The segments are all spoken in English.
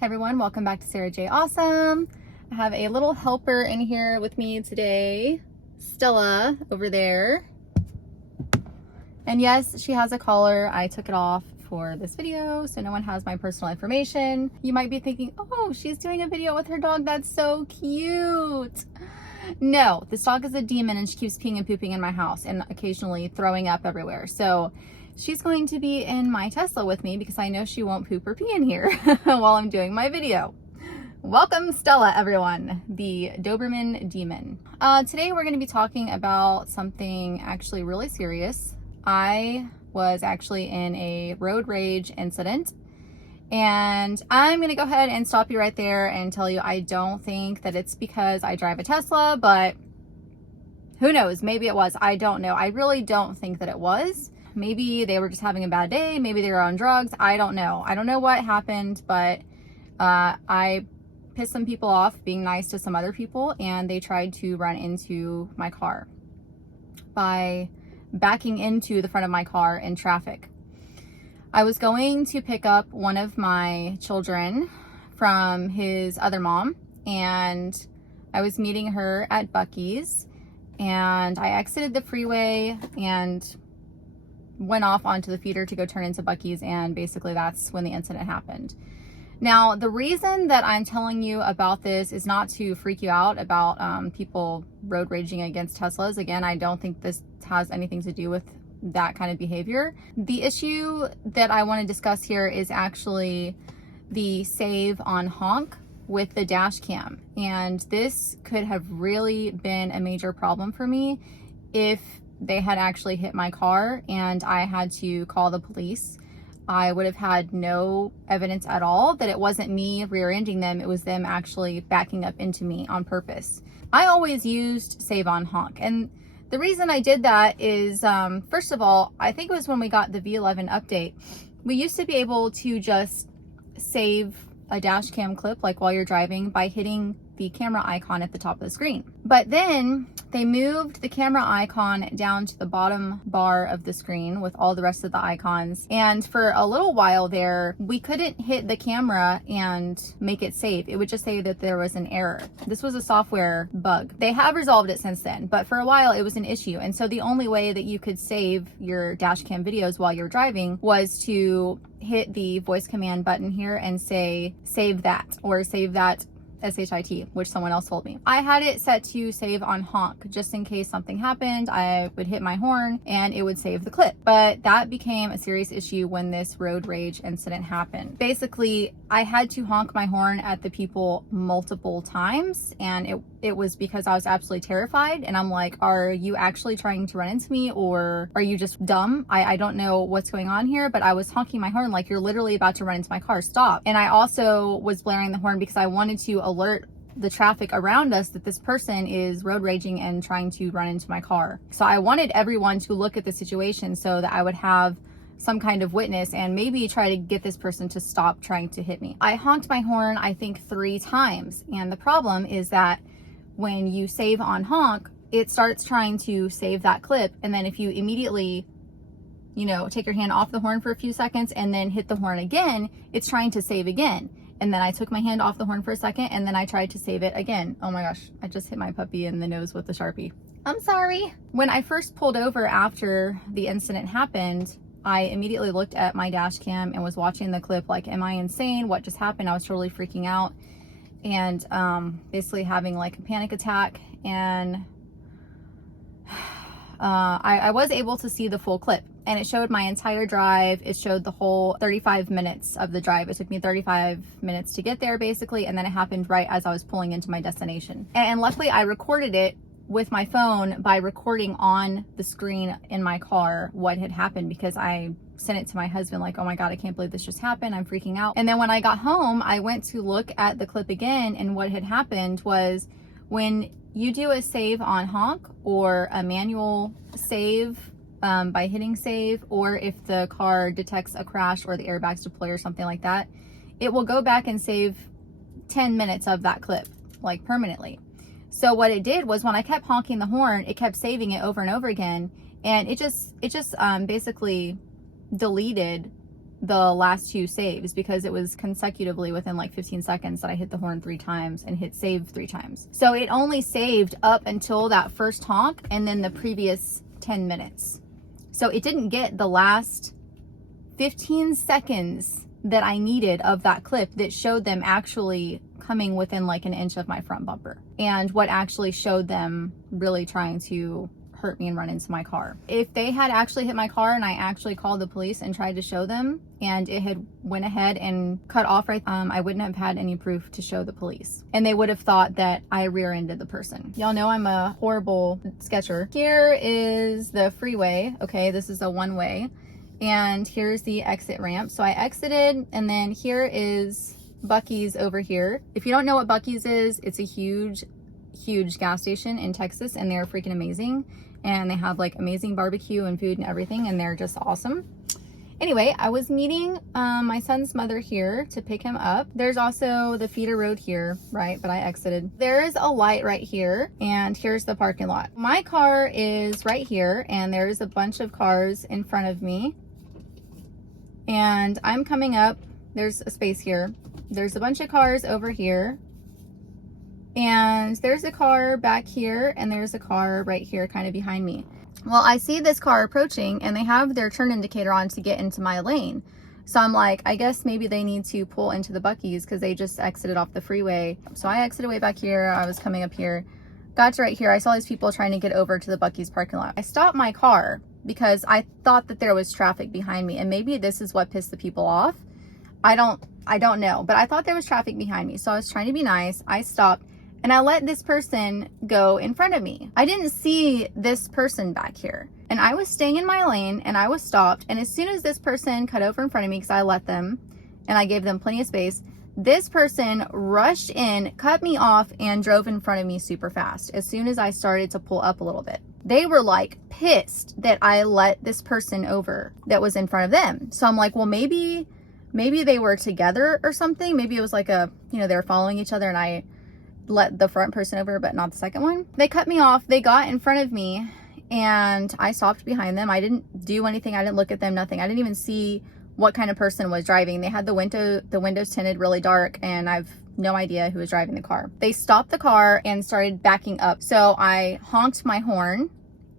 Hey everyone, welcome back to Sarah J. Awesome. I have a little helper in here with me today, Stella over there. And yes, she has a collar. I took it off for this video so no one has my personal information. You might be thinking, oh, she's doing a video with her dog. That's so cute. No, this dog is a demon and she keeps peeing and pooping in my house and occasionally throwing up everywhere. So she's going to be in my Tesla with me because I know she won't poop or pee in here while I'm doing my video. Welcome Stella, everyone, the Doberman demon. Today we're going to be talking about something actually really serious. I was actually in a road rage incident, and I'm going to go ahead and stop you right there and tell you I don't think that it's because I drive a Tesla, but who knows? Maybe it was. I don't know. I really don't think that it was. Maybe they were just having a bad day. Maybe they were on drugs. I don't know. I don't know what happened, but I pissed some people off being nice to some other people, and they tried to run into my car by backing into the front of my car in traffic. I was going to pick up one of my children from his other mom, and I was meeting her at Buc-ee's, and I exited the freeway and went off onto the feeder to go turn into Buc-ee's, and basically that's when the incident happened. Now, the reason that I'm telling you about this is not to freak you out about people road raging against Teslas. Again, I don't think this has anything to do with that kind of behavior. The issue that I want to discuss here is actually the save on Honk with the dash cam. And this could have really been a major problem for me if they had actually hit my car and I had to call the police. I would have had no evidence at all that it wasn't me rear-ending them. It was them actually backing up into me on purpose. I always used save on Honk. And the reason I did that is, first of all, I think it was when we got the V11 update. We used to be able to just save a dash cam clip like while you're driving by hitting the camera icon at the top of the screen. But then they moved the camera icon down to the bottom bar of the screen with all the rest of the icons. And for a little while there, we couldn't hit the camera and make it save. It would just say that there was an error. This was a software bug. They have resolved it since then, but for a while it was an issue. And so the only way that you could save your dash cam videos while you're driving was to hit the voice command button here and say, save that, or save that SHIT, which someone else told me. I had it set to save on Honk just in case something happened. I would hit my horn and it would save the clip. But that became a serious issue when this road rage incident happened. Basically, I had to honk my horn at the people multiple times, and it was because I was absolutely terrified. And I'm like, are you actually trying to run into me, or are you just dumb? I don't know what's going on here, but I was honking my horn like, you're literally about to run into my car, stop. And I also was blaring the horn because I wanted to alert the traffic around us that this person is road raging and trying to run into my car. So I wanted everyone to look at the situation so that I would have some kind of witness and maybe try to get this person to stop trying to hit me. I honked my horn, I think 3 times. And the problem is that when you save on Honk, it starts trying to save that clip. And then if you immediately, take your hand off the horn for a few seconds and then hit the horn again, it's trying to save again. And then I took my hand off the horn for a second and then I tried to save it again. Oh my gosh, I just hit my puppy in the nose with the Sharpie. I'm sorry. When I first pulled over after the incident happened, I immediately looked at my dash cam and was watching the clip like, am I insane? What just happened? I was totally freaking out and basically having like a panic attack. And I was able to see the full clip, and it showed my entire drive. It showed the whole 35 minutes of the drive. It took me 35 minutes to get there basically, and then it happened right as I was pulling into my destination. And luckily I recorded it with my phone by recording on the screen in my car what had happened, because I sent it to my husband like, oh my God, I can't believe this just happened. I'm freaking out. And then when I got home, I went to look at the clip again, and what had happened was when you do a save on Honk or a manual save by hitting save, or if the car detects a crash or the airbags deploy or something like that, it will go back and save 10 minutes of that clip, like permanently. So what it did was when I kept honking the horn, it kept saving it over and over again, and it just basically deleted the last 2 saves because it was consecutively within like 15 seconds that I hit the horn 3 times and hit save 3 times. So it only saved up until that first honk and then the previous 10 minutes. So it didn't get the last 15 seconds that I needed of that clip that showed them actually coming within like an inch of my front bumper, and what actually showed them really trying to hurt me and run into my car. If they had actually hit my car and I actually called the police and tried to show them and it had went ahead and cut off right, I wouldn't have had any proof to show the police, and they would have thought that I rear-ended the person. Y'all know I'm a horrible sketcher. Here is the freeway. Okay, this is a one-way, and here's the exit ramp. So I exited, and then here is Buc-ee's over here. If you don't know what Buc-ee's is, it's a huge gas station in Texas, and they're freaking amazing. And they have like amazing barbecue and food and everything, and they're just awesome. Anyway, I was meeting my son's mother here to pick him up. There's also the feeder road here, right? But I exited. There's a light right here, and here's the parking lot. My car is right here, and there's a bunch of cars in front of me. And I'm coming up. There's a space here. There's a bunch of cars over here. And there's a car back here, and there's a car right here kind of behind me. Well, I see this car approaching, and they have their turn indicator on to get into my lane. So I'm like, I guess maybe they need to pull into the Buc-ee's because they just exited off the freeway. So I exited way back here. I was coming up here, got to right here. I saw these people trying to get over to the Buc-ee's parking lot. I stopped my car because I thought that there was traffic behind me, and maybe this is what pissed the people off. I don't know, but I thought there was traffic behind me. So I was trying to be nice. I stopped. And I let this person go in front of me. I didn't see this person back here. And I was staying in my lane, and I was stopped. And as soon as this person cut over in front of me, because I let them and I gave them plenty of space, this person rushed in, cut me off, and drove in front of me super fast as soon as I started to pull up a little bit. They were like pissed that I let this person over that was in front of them. So I'm like, well, maybe they were together or something. Maybe it was like a, they were following each other, and I let the front person over but not the second one. They cut me off. They got in front of me, and I stopped behind them. I didn't do anything. I didn't look at them, nothing. I didn't even see what kind of person was driving. They had the windows tinted really dark, and I've no idea who was driving the car. They stopped the car and started backing up. So I honked my horn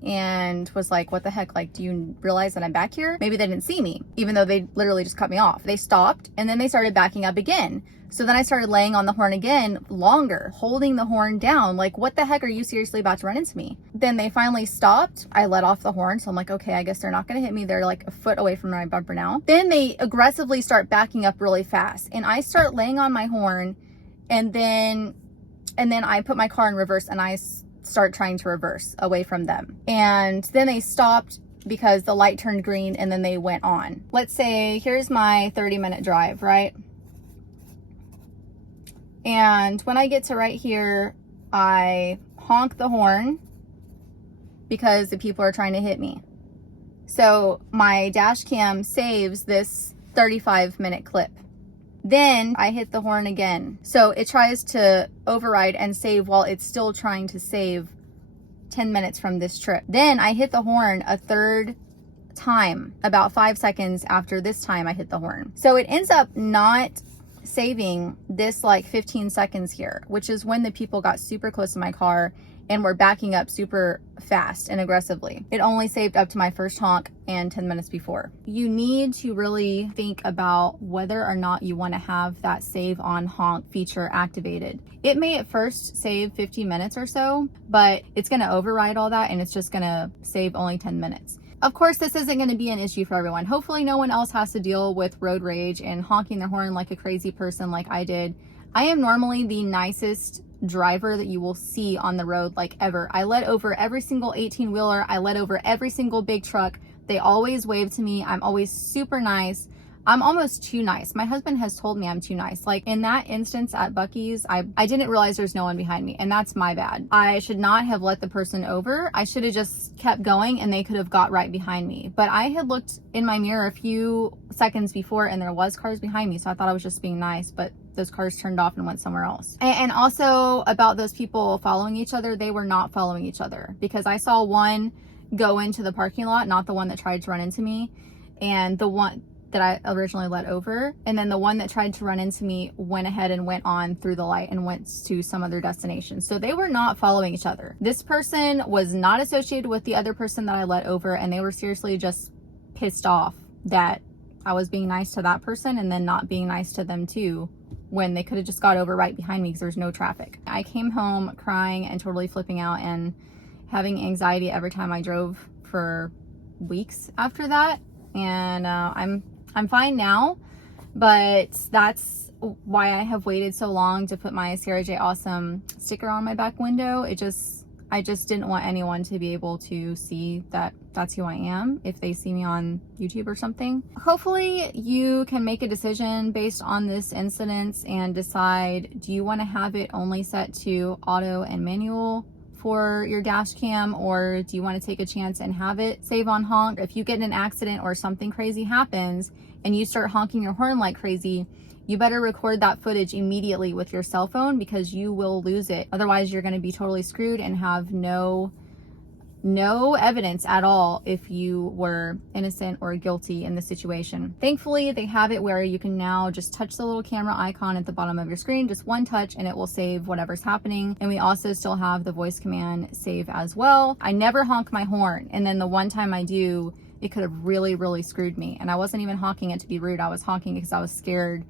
and was like, what the heck? Like, do you realize that I'm back here? Maybe they didn't see me, even though they literally just cut me off. They stopped, and then they started backing up again. So then I started laying on the horn again, longer, holding the horn down. Like, what the heck, are you seriously about to run into me? Then they finally stopped. I let off the horn. So I'm like, okay, I guess they're not going to hit me. They're like a foot away from my bumper now. Then they aggressively start backing up really fast. And I start laying on my horn. And then I put my car in reverse, and I start trying to reverse away from them. And then they stopped because the light turned green, and then they went on. Let's say here's my 30-minute drive, right? And when I get to right here, I honk the horn because the people are trying to hit me. So my dash cam saves this 35-minute clip. Then I hit the horn again. So it tries to override and save while it's still trying to save 10 minutes from this trip. Then I hit the horn a third time, about 5 seconds after this time I hit the horn. So it ends up not saving this like 15 seconds here, which is when the people got super close to my car and were backing up super fast and aggressively. It only saved up to my first honk and 10 minutes before. You need to really think about whether or not you want to have that save on honk feature activated. It may at first save 50 minutes or so, but it's going to override all that, and it's just going to save only 10 minutes. Of course, this isn't going to be an issue for everyone. Hopefully no one else has to deal with road rage and honking their horn like a crazy person like I did. I am normally the nicest driver that you will see on the road, like ever. I let over every single 18-wheeler. I let over every single big truck. They always wave to me. I'm always super nice. I'm almost too nice. My husband has told me I'm too nice. Like in that instance at Buc-ee's, I didn't realize there's no one behind me, and that's my bad. I should not have let the person over. I should have just kept going, and they could have got right behind me. But I had looked in my mirror a few seconds before, and there was cars behind me, so I thought I was just being nice, but those cars turned off and went somewhere else. And also about those people following each other, they were not following each other, because I saw one go into the parking lot, not the one that tried to run into me, and that I originally let over. And then the one that tried to run into me went ahead and went on through the light and went to some other destination. So they were not following each other. This person was not associated with the other person that I let over, and they were seriously just pissed off that I was being nice to that person and then not being nice to them too, when they could have just got over right behind me because there's no traffic. I came home crying and totally flipping out and having anxiety every time I drove for weeks after that. And I'm fine now, but that's why I have waited so long to put my Sarah J. Awesome sticker on my back window. I just didn't want anyone to be able to see that that's who I am if they see me on YouTube or something. Hopefully you can make a decision based on this incident and decide, do you want to have it only set to auto and manual for your dash cam, or do you want to take a chance and have it save on honk? If you get in an accident or something crazy happens and you start honking your horn like crazy, you better record that footage immediately with your cell phone, because you will lose it. Otherwise, you're going to be totally screwed and have no evidence at all if you were innocent or guilty in the situation. Thankfully, they have it where you can now just touch the little camera icon at the bottom of your screen, just one touch, and it will save whatever's happening. And we also still have the voice command save as well. I never honk my horn, and then the one time I do, it could have really, really screwed me. And I wasn't even honking it to be rude. I was honking because I was scared.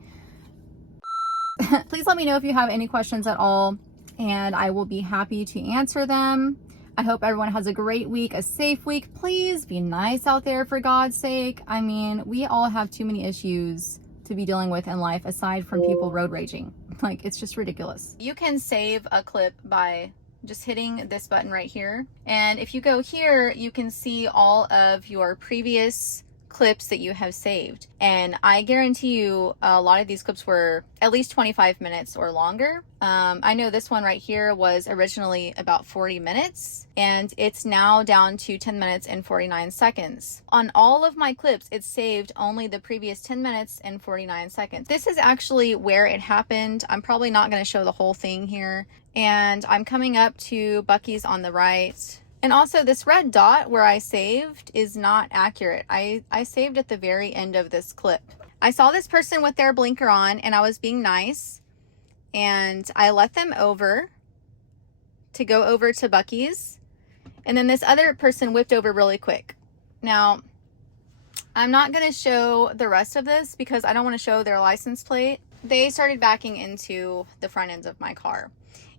Please let me know if you have any questions at all, and I will be happy to answer them. I hope everyone has a great week, a safe week. Please be nice out there, for God's sake. I mean, we all have too many issues to be dealing with in life aside from people road raging. Like, it's just ridiculous. You can save a clip by just hitting this button right here. And if you go here, you can see all of your previous clips that you have saved. And I guarantee you a lot of these clips were at least 25 minutes or longer. I know this one right here was originally about 40 minutes and it's now down to 10 minutes and 49 seconds. On all of my clips, it saved only the previous 10 minutes and 49 seconds. This is actually where it happened. I'm probably not going to show the whole thing here. And I'm coming up to Buc-ee's on the right. And also this red dot where I saved is not accurate. I saved at the very end of this clip. I saw this person with their blinker on and I was being nice and I let them over to go over to Buc-ee's. And then this other person whipped over really quick. Now, I'm not going to show the rest of this because I don't want to show their license plate. They started backing into the front ends of my car.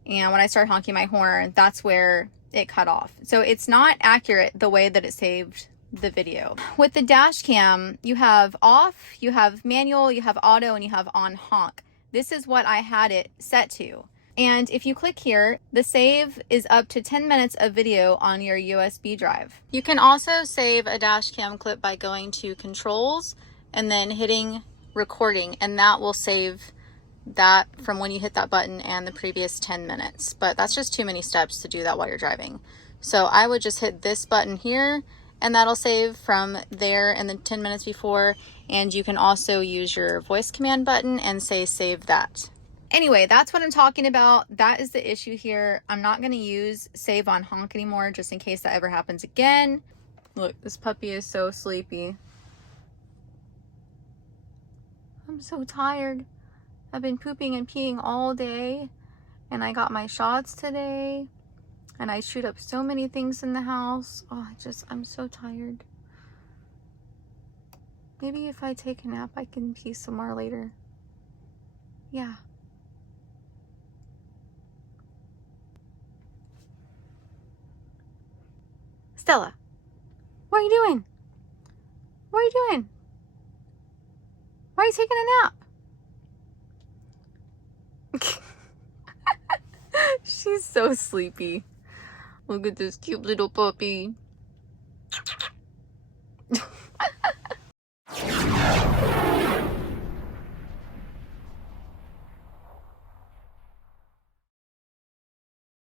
And when I started honking my horn, that's where it cut off. So it's not accurate the way that it saved the video. With the dash cam, you have off, you have manual, you have auto, and you have on honk. This is what I had it set to. And if you click here, the save is up to 10 minutes of video on your USB drive. You can also save a dash cam clip by going to controls and then hitting recording, and that will save that from when you hit that button and the previous 10 minutes. But that's just too many steps to do that while you're driving. So I would just hit this button here and that'll save from there and the 10 minutes before. And you can also use your voice command button and say save that. Anyway, that's what I'm talking about. That is the issue here. I'm not going to use save on honk anymore just in case that ever happens again. Look, this puppy is so sleepy. I'm so tired. I've been pooping and peeing all day and I got my shots today and I chewed up so many things in the house. Oh, I'm so tired. Maybe if I take a nap, I can pee some more later. Yeah. Stella, what are you doing? What are you doing? Why are you taking a nap? She's so sleepy. Look at this cute little puppy.